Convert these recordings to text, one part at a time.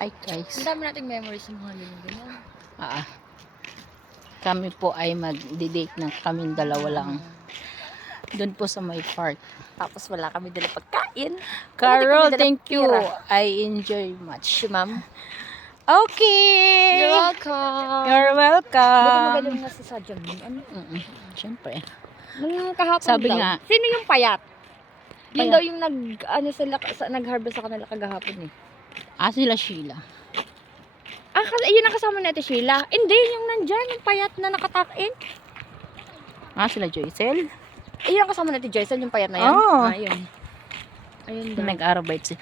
Ay guys. Ang dami nating memories ng mga ganyan. Kami po ay mag-date na kaming dalawa lang. Doon po sa may park. Tapos wala kami dala pagkain. Carol, thank you. I enjoy much. Si ma'am. Okay. You're welcome. You're Baka welcome. magaling nga si Sadya mo. Ano? Siyempre. Nung kahapon Sabi daw. nga. Sino yung payat? Yun Payat. daw yung nag-harvest sa kanila kagahapon eh. Sila Sheila. Yun ang kasama natin Sheila. Hindi, yung nandyan, yung payat na nakatakin. Sila Joycel. Yun ang kasama natin Joycel, yung payat na yan. Oh. Ayun. Ayun daw. Nag-arbite siya.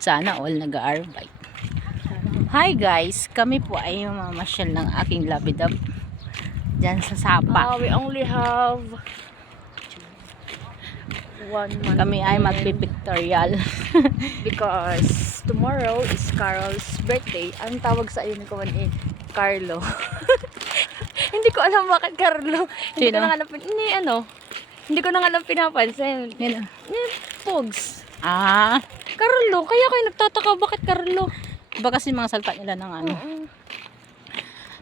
Sana all nag-arbite. Hi guys, kami po ay mamasyal ng aking labidab dyan sa Sapa. We only have 1 month. Kami ay magpipictorial. Because tomorrow is Carol's birthday. Ang tawag sa ayun ko eh, Carlo. Hindi ko alam bakit Carlo. Hindi ko Sino? na nga alam, hindi ko na nga alam pinapansin. Yan. Pogs. Carlo. Kaya kayo nagtataka bakit Carlo? Iba kasi mga salta nila ng ano.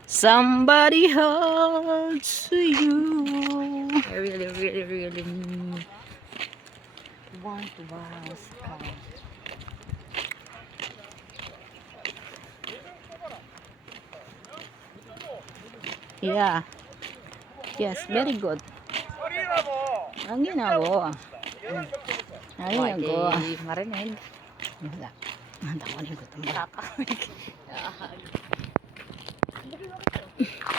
Somebody holds to you. I really want to buy a car. Yeah. Yes, very good. Ang ginagawa. Ang ginagawa. Marinig. Wala. Handa ko rin gutom.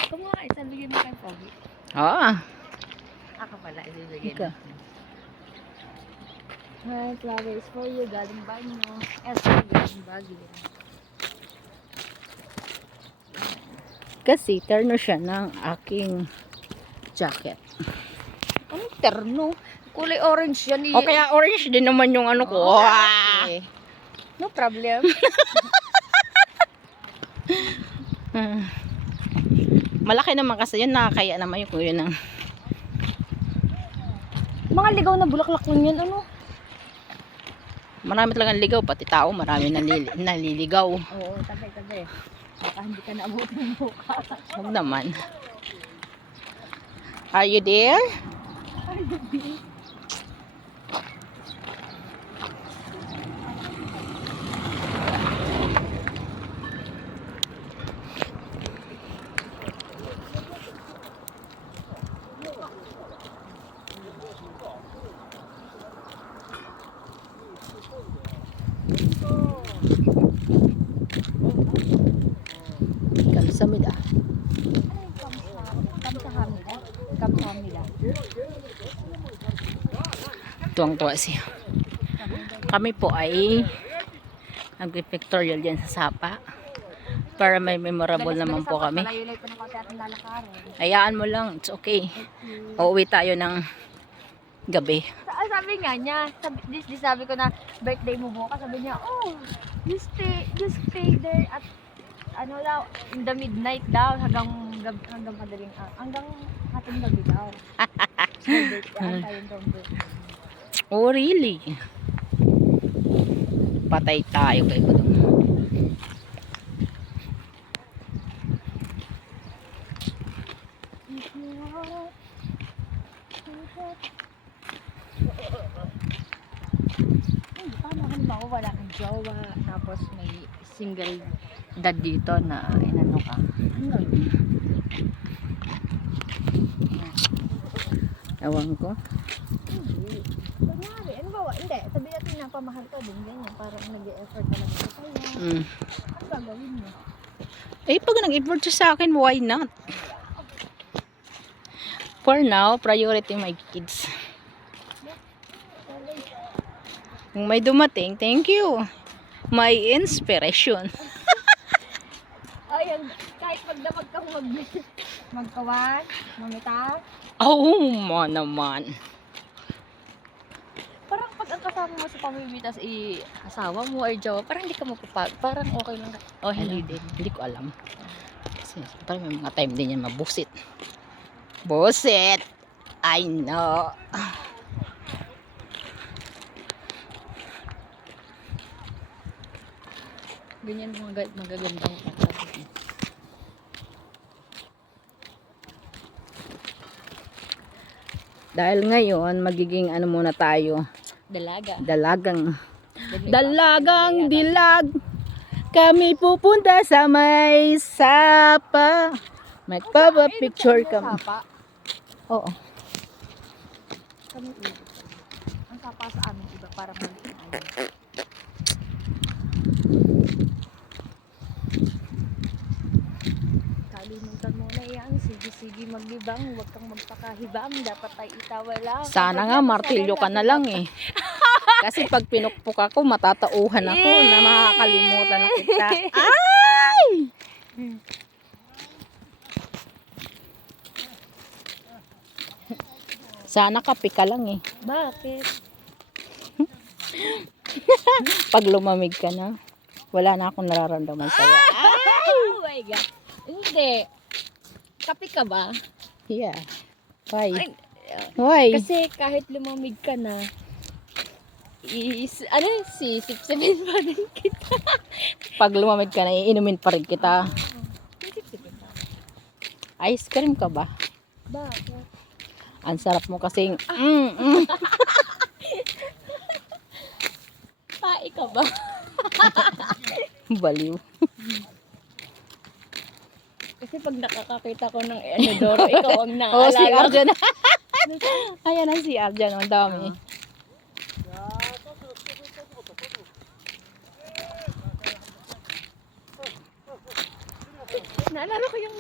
Kumuha ka, isang bigyan mo kayong pogi. Ako pala, ibibigyan Ika. natin. Hi, flowers for you. Galing banyo. Galing Baguio. Kasi terno siya ng aking jacket. Anong terno? Kulay orange yan. O kaya orange din naman yung ano ko. Okay. No problem. Malaki naman kasi yun. Nakakaya naman yung kuya ng... Mga ligaw na bulaklak lang yan. Ano? Marami talagang ligaw. Pati tao marami naliligaw. Oo, tabi. Baka hindi ka naabutin ng buka. Huwag naman. Are you there? Kamsamida. Kamsahamnida. Tuwang-tuwa siya. Kami po ay nag-pictorial dyan sa Sapa. Para may memorable naman po kami. Malayo-layo ko na kasi ating lalakarin. Hayaan mo lang. It's okay. Uuwi tayo ng gabi. Sabi nga niya, sabi ko na birthday mo bukas, sabi niya, just stay there at ano daw, in the midnight daw, hanggang hating gabi daw. Oh, really? Patay tayo kay Budong. Paano halimbawa wala kang jowa, tapos may single dad dito na inano ka? Ano yun? Ewan ko. Hindi. Kunyari, ano ba? Hindi. Sabi natin na pamahal ko din ganyan. Parang nag-e-effort talaga sa kanya. Ano gagawin mo? Pag nag-effort siya sa akin, why not? For now, priority my kids. Kung may dumating, thank you. My inspiration. Ayun, kahit magdamag kang magkawan, mamita. Oh, naman. Parang pag ang kasama mo sa pamilya, tas asawa mo or jowa, parang hindi ka parang okay lang. O hindi din. Hindi ko alam. Kasi parang may mga time din yan mabusit. Busit! I know. Ganyan mga magagandang katabi. Dahil ngayon, magiging ano muna tayo. Dalaga. Dalagang dilag. Kami pupunta sa may sapa. Magpapapicture kami. Sapa. Oo. Kami iba. Ang sapa sa amin iba para maliit. Kalimutan mo na yan. Sige-sige maglibang. Huwag kang magpakahibang. Dapat ay itawa lang. Sana nga martilyo ka na lang eh. Kasi pag pinukpok ako, matatauhan ako na makakalimutan na kita. Ay! Sana kape ka lang eh. Bakit? Pag lumamig ka na, wala na akong nararamdaman sa'yo. Oh my God. Hindi. Kape ka ba? Yeah. Why? Ay, Why? kasi kahit lumamig ka na, sisip-sipin pa din kita. Pag lumamig ka na, iinumin pa rin kita. Sisip-sipin pa. Ice cream ka ba? Bakit? Ang sarap mo kasing, Pai ka ba? baliw. Kasi pag nakakakita ko ng Enodoro, ikaw ang Oh, si naaalala ko. Arjan. Ayan ang si Arjan. Ang dami. Naalala ko yung